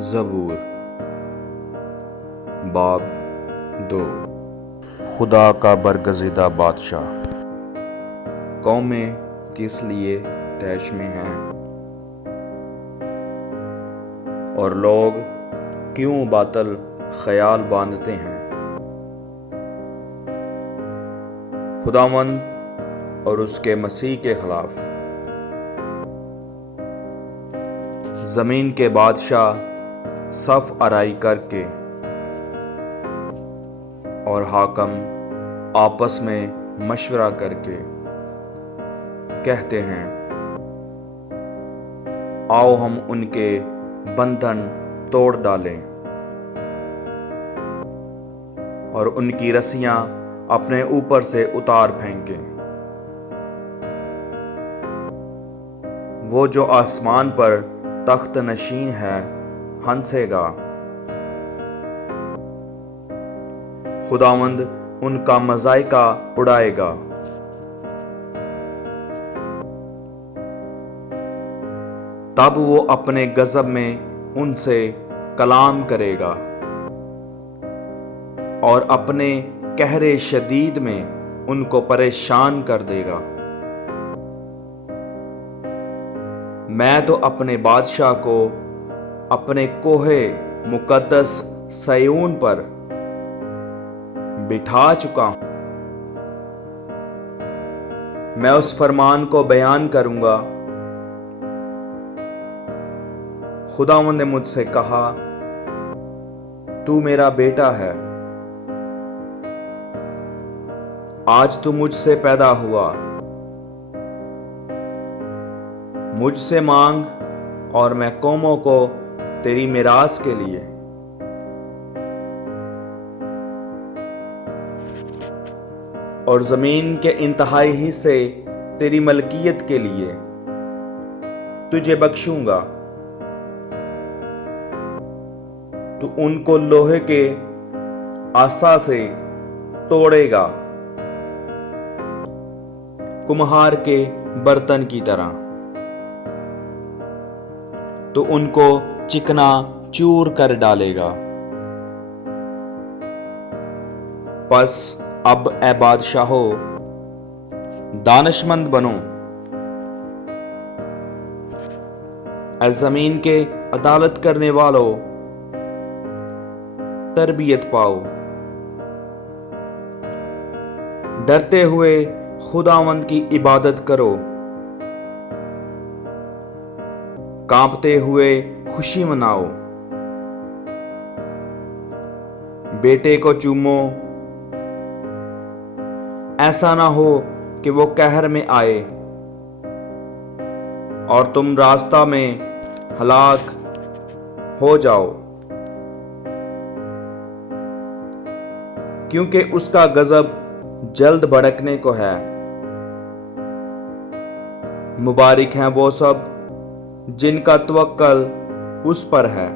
زبور باب 2 خدا کا برگزیدہ بادشاہ۔ قومیں کس لیے طیش میں ہیں اور لوگ کیوں باطل خیال باندھتے ہیں؟ خداوند اور اس کے مسیح کے خلاف زمین کے بادشاہ صف آرائی کر کے اور حاکم آپس میں مشورہ کر کے کہتے ہیں، آؤ ہم ان کے بندھن توڑ ڈالیں اور ان کی رسیاں اپنے اوپر سے اتار پھینکیں۔ وہ جو آسمان پر تخت نشین ہے ہنسے گا، خداوند ان کا مضائقہ اڑائے گا۔ تب وہ اپنے غضب میں ان سے کلام کرے گا اور اپنے قہر شدید میں ان کو پریشان کر دے گا۔ میں تو اپنے بادشاہ کو اپنے کوہ مقدس سیون پر بٹھا چکا ہوں۔ میں اس فرمان کو بیان کروں گا۔ خداوند نے مجھ سے کہا، تو میرا بیٹا ہے، آج تو مجھ سے پیدا ہوا۔ مجھ سے مانگ اور میں قوموں کو تیری میراث کے لیے اور زمین کے انتہائی حصے تیری ملکیت کے لیے تجھے بخشوں گا۔ تو ان کو لوہے کے عصا سے توڑے گا، کمہار کے برتن کی طرح، تو ان کو چکنا چور کر ڈالے گا۔ پس اب اے بادشاہو، دانشمند بنو، اے زمین کے عدالت کرنے والو، تربیت پاؤ۔ ڈرتے ہوئے خداوند کی عبادت کرو، کانپتے ہوئے خوشی مناؤ۔ بیٹے کو چومو، ایسا نہ ہو کہ وہ قہر میں آئے اور تم راستہ میں ہلاک ہو جاؤ، کیونکہ اس کا غضب جلد بھڑکنے کو ہے۔ مبارک ہیں وہ سب جن کا توکل اس پر ہے۔